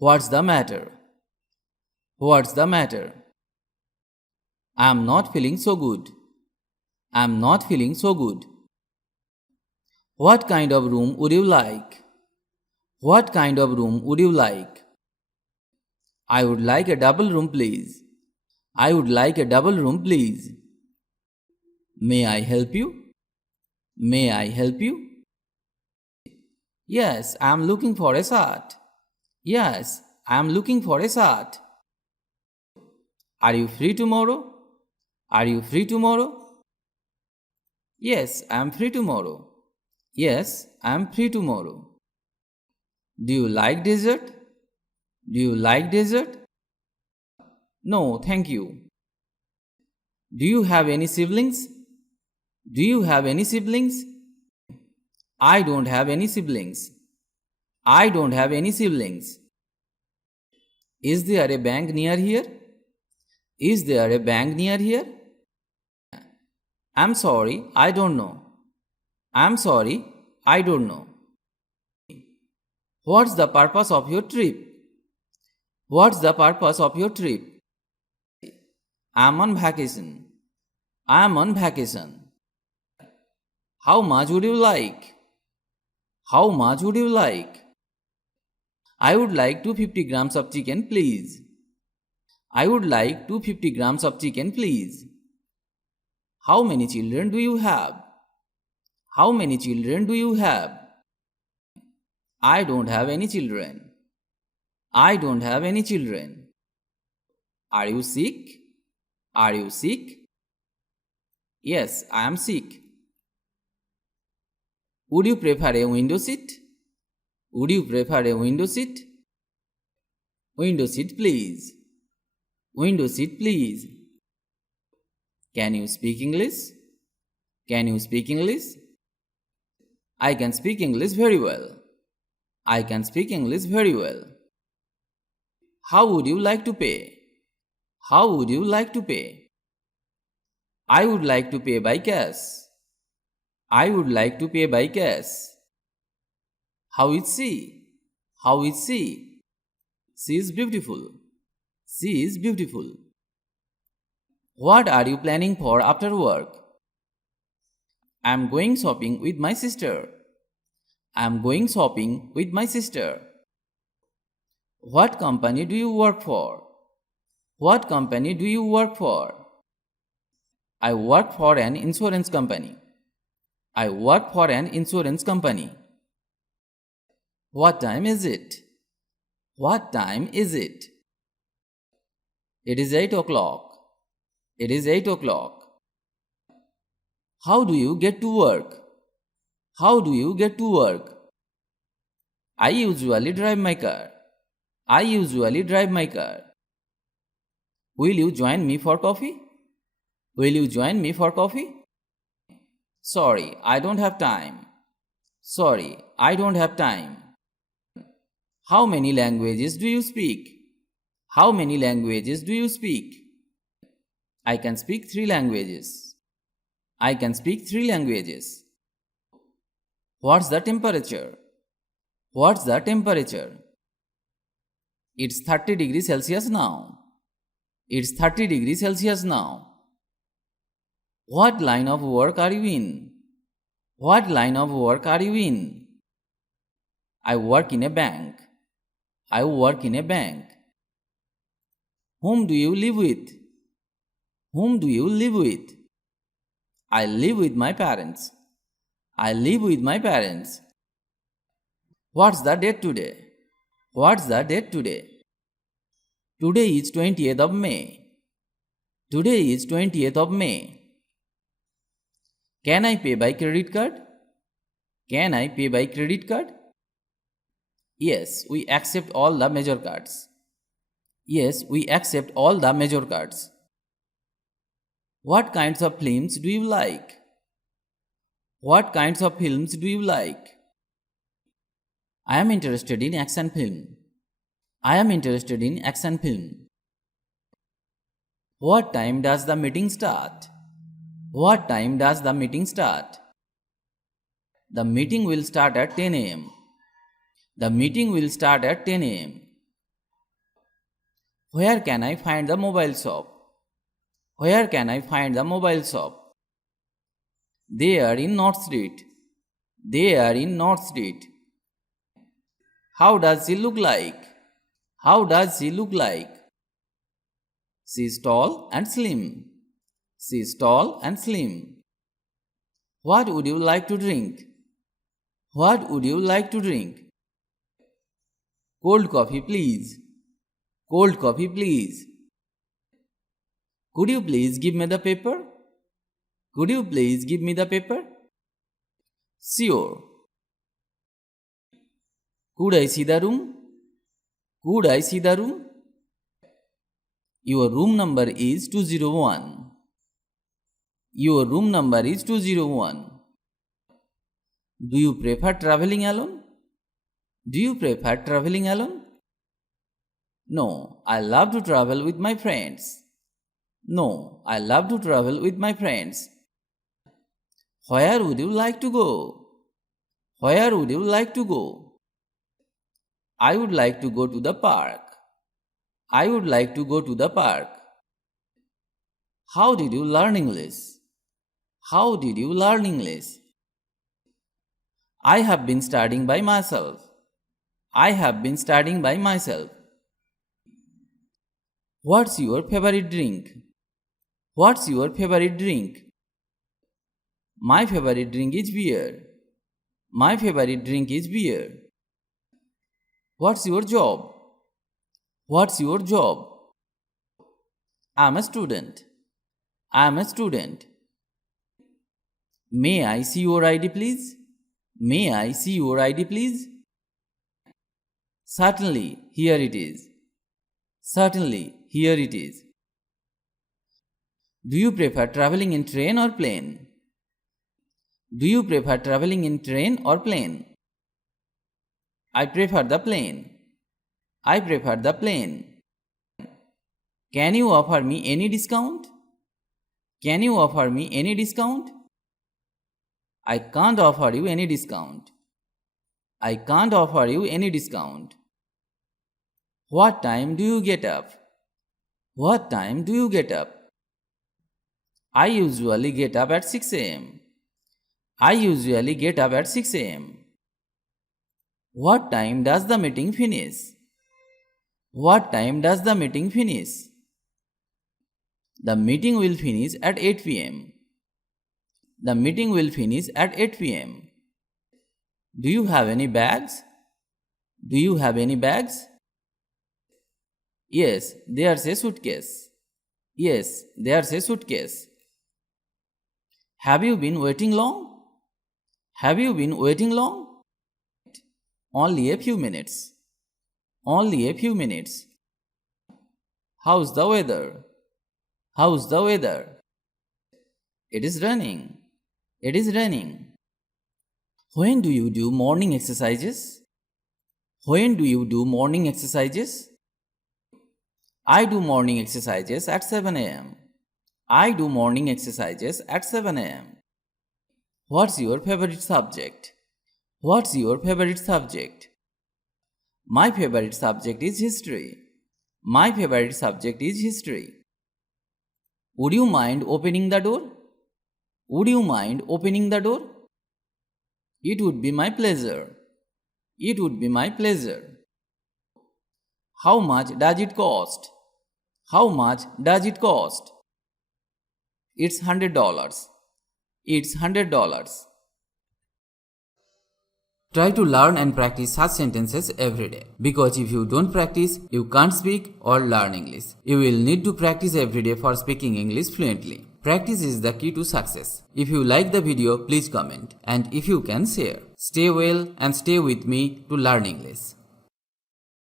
What's the matter? What's the matter? I'm not feeling so good. I'm not feeling so good. What kind of room would you like? What kind of room would you like? I would like a double room, please. I would like a double room, please. May I help you? May I help you? Yes, I'm looking for a shirt. Yes, I'm looking for a shirt. Are you free tomorrow? Are you free tomorrow? Yes, I'm free tomorrow. Yes, I'm free tomorrow. Do you like dessert? Do you like dessert? No, thank you. Do you have any siblings? Do you have any siblings? I don't have any siblings. I don't have any siblings. Is there a bank near here? Is there a bank near here? I'm sorry, I don't know. I'm sorry, I don't know. What's the purpose of your trip? What's the purpose of your trip? I'm on vacation. I'm on vacation. How much would you like? How much would you like? I would like 250 grams of chicken, please. I would like 250 grams of chicken, please. How many children do you have? How many children do you have? I don't have any children. I don't have any children. Are you sick? Are you sick? Yes, I am sick. Would you prefer a window seat? Would you prefer a window seat? Window seat, please. Window seat, please. Can you speak English? Can you speak English? I can speak English very well. I can speak English very well. How would you like to pay? How would you like to pay? I would like to pay by cash. I would like to pay by cash. How is she? How is she? She is beautiful. She is beautiful. What are you planning for after work? I am going shopping with my sister. I am going shopping with my sister. What company do you work for? What company do you work for? I work for an insurance company. I work for an insurance company. What time is it? What time is it? It is 8 o'clock. It is 8 o'clock. How do you get to work? How do you get to work? I usually drive my car. I usually drive my car. Will you join me for coffee? Will you join me for coffee? Sorry, I don't have time. Sorry, I don't have time. How many languages do you speak? How many languages do you speak? I can speak 3 languages. I can speak 3 languages. What's the temperature? What's the temperature? It's 30 degrees Celsius now. It's 30 degrees Celsius now. What line of work are you in? What line of work are you in? I work in a bank. I work in a bank. Whom do you live with? Whom do you live with? I live with my parents. I live with my parents. What's the date today? What's the date today? Today is 20th of May. Today is 20th of May. Can I pay by credit card? Can I pay by credit card? Yes, we accept all the major cards. Yes, we accept all the major cards. What kinds of films do you like? What kinds of films do you like? I am interested in action film. I am interested in action film. What time does the meeting start? What time does the meeting start? The meeting will start at 10 a.m. The meeting will start at 10 a.m. Where can I find the mobile shop? Where can I find the mobile shop? They are in North Street. They are in North Street. How does she look like? How does she look like? She is tall and slim. She is tall and slim. What would you like to drink? What would you like to drink? Cold coffee, please. Cold coffee, please. Could you please give me the paper? Could you please give me the paper? Sure. Could I see the room? Could I see the room? Your room number is 201. Your room number is 201. Do you prefer traveling alone? Do you prefer traveling alone? No, I love to travel with my friends. No, I love to travel with my friends. Where would you like to go? Where would you like to go? I would like to go to the park. I would like to go to the park. How did you learn English? How did you learn English? I have been studying by myself. I have been studying by myself. What's your favorite drink? What's your favorite drink? My favorite drink is beer. My favorite drink is beer. What's your job? What's your job? I'm a student. I'm a student. May I see your ID, please? May I see your ID, please? Certainly, here it is. Certainly, here it is. Do you prefer traveling in train or plane? Do you prefer traveling in train or plane? I prefer the plane. I prefer the plane. Can you offer me any discount? Can you offer me any discount? I can't offer you any discount. I can't offer you any discount. What time do you get up? What time do you get up? I usually get up at 6 a.m. I usually get up at 6 a.m. What time does the meeting finish? What time does the meeting finish? The meeting will finish at 8 p.m. The meeting will finish at 8 p.m. Do you have any bags? Do you have any bags? Yes, there's a suitcase. Yes, there's a suitcase. Have you been waiting long? Have you been waiting long? Only a few minutes. Only a few minutes. How's the weather? How's the weather? It is raining. It is raining. When do you do morning exercises? When do you do morning exercises? I do morning exercises at 7 a.m. I do morning exercises at 7 a.m. What's your favorite subject? What's your favorite subject? My favorite subject is history. My favorite subject is history. Would you mind opening the door? Would you mind opening the door? It would be my pleasure. It would be my pleasure. How much does it cost? How much does it cost? It's $100. It's $100. Try to learn and practice such sentences every day. Because if you don't practice, you can't speak or learn English. You will need to practice every day for speaking English fluently. Practice is the key to success. If you like the video, please comment. And if you can, share. Stay well and stay with me to learn English.